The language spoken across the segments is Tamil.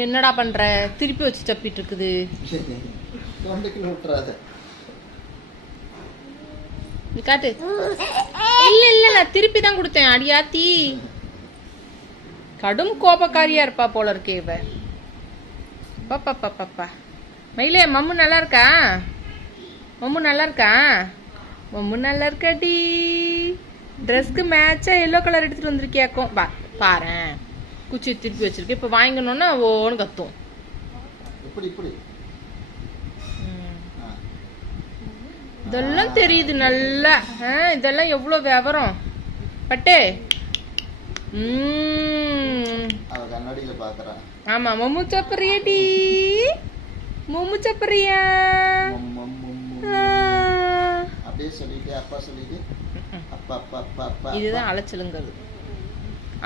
என்னடா பண்ற? திருப்பி வச்சு சப்பிட்டு இருக்குது. தொண்டைக்குள்ள விட்டுறாத. நீ காட்டு. இல்ல இல்ல நான் திருப்பி தான் கொடுத்தேன். அடியாத்தி கடும் கோபக்காரியா இருப்பா போல இருக்கே இவ. பாப்பா பாப்பா மயிலே, மம்மு நல்லா இருக்கா? மம்மு நல்லா இருக்கா? மம்மு நல்லா இருக்காடி. ட்ரெஸ்க்கு மேட்சா எல்லோ கலர் எடுத்துட்டு வந்திருக்கியாக்கும். பாரேன், குச்சி திருப்பி வச்சிருக்கேன். இப்ப வாங்கணும்னா ஓன்னு கத்தும். இதெல்லாம் தெரியுது நல்லா. இதெல்லாம் எவ்வளவு விவரம் பட்டே. ஆமா, மம்மு சப்பரியாடி. மம்மு சப்பரியா. இதுதான் அலைச்சலுங்கிறது.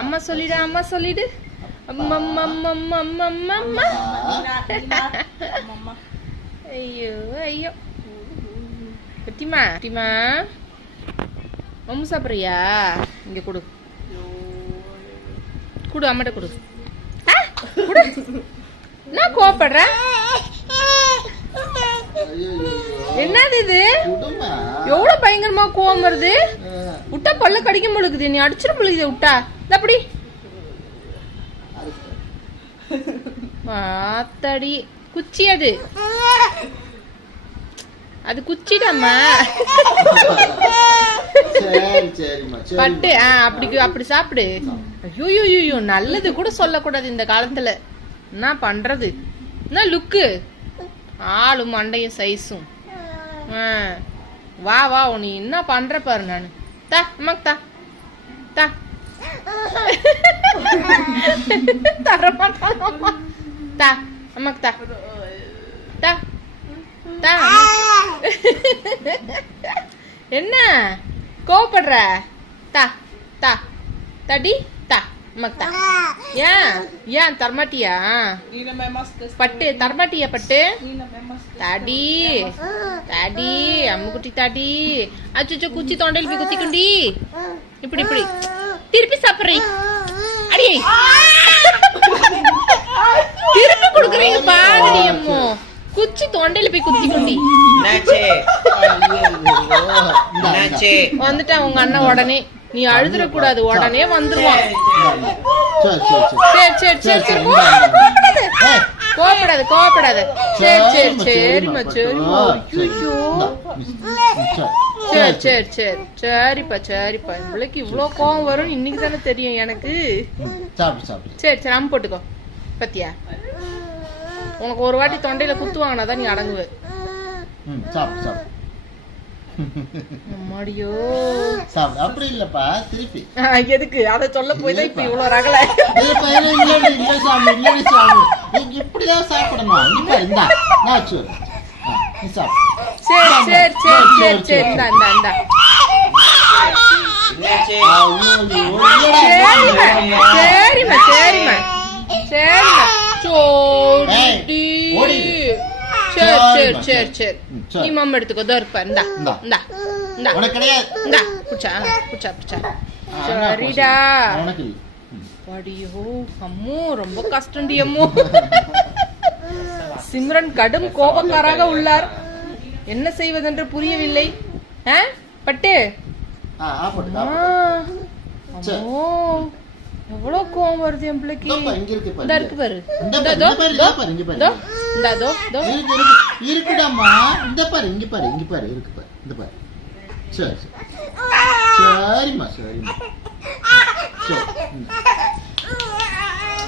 அம்மா சொல்லிடு, அம்மா சொல்லிடு. ஐயோ ஐயோ. பத்திமா பத்திமா, மம்மு சாப்பிட்றியா? இங்க கொடு கொடு, அம்மாட்ட கொடு. நான் கோவப்படுறேன். என்னது இது? எவ்வளவு பயங்கரமா கோவம் வருது. விட்டா பல்ல கடிக்க முழுக்குது. நீ அடிச்சிட முழுகுது விட்டா. அப்படி ஆத்தாடி குச்சி. அது அது குச்சிடாமா பட்டு. அப்படி அப்படி சாப்பிடு. ஐயோ, நல்லது கூட சொல்லக்கூடாது இந்த காலத்துல. என்ன பண்றது? என்ன லுக்கு, ஆளும் மண்டையும் சைஸும். வா வா, நீ என்ன பண்ற பாரு. நானு தா அம்மாக்கு தா தா. தரமாட்டான். தா அம்மாக்கு தா தா தா. என்ன கோவப்படுற? தா தா தடி தா அம்மாக்கு தா. ஏன் தரமாட்டியா பட்டு? தரமாட்டியா பட்டு? தாடி தாடி அம்முக்குட்டி தாடி. அச்சோ, குச்சி தொண்டையில் போய் குத்திக்குண்டி. இப்படி இப்படி திருப்பி சாப்பிட்றீ. அடி திருப்பி கொடுக்குறீங்க பாருடி. அம்மோ குச்சி தொண்டையில போய் குத்திக்குண்டி. வந்துட்டா உங்க அண்ணன் உடனே. நீ அழுதுற கூடாது, உடனே வந்துருவான். சரி சரி சரி சரி, கோவப்படாத கோவப்படாத. சரி சரி சரிம்மா சரிம்மா. சரி சரி சரி சரிப்பா சரிப்பா. இவளுக்கு இவ்வளோ கோவம் வரும் இன்னைக்கு தானே தெரியும் எனக்கு. சரி சரி அம்மு போட்டுக்கோ. பத்தியா, உனக்கு ஒரு வாட்டி தொண்டையில குத்து வாங்கினாதான் நீ அடங்குவ. அம்மாடியோ அப்படி இல்லப்பா, திருப்பி எதுக்கு அத சொல்ல போய் தான் இப்ப இவ்வளவு ரகல. இப்படிதான் சாப்பிடணும். சரி சரி சரி சரி சரி இந்தா இந்தா இந்தா. சரிம்மா சரிம்மா சரிம்மா. சரி சரி சரி சரி, நீ மம்ம எடுத்துக்கோ. தோர்ப்பா இந்தா இந்தா இந்தா இந்தா. புடிச்சா புடிச்சா புடிச்சா. சரிடா. அடியோ அம்மோ, ரொம்ப கஷ்டண்டி அம்மோ. சிம்ரன் கடும் கோபக்காராக உள்ளார். என்ன செய்வதென்று புரியவில்லை. பட்டு எவ்வளவு கோவம் வருது என் பிள்ளைக்கு. இருக்கு பாரு. இருக்குடாமா, இந்த பாரு, இங்க பாரு, இங்க பாரு, இருக்கு பாரு, இந்த பாரு. சரி சரிம்மா சரிம்மா. சரி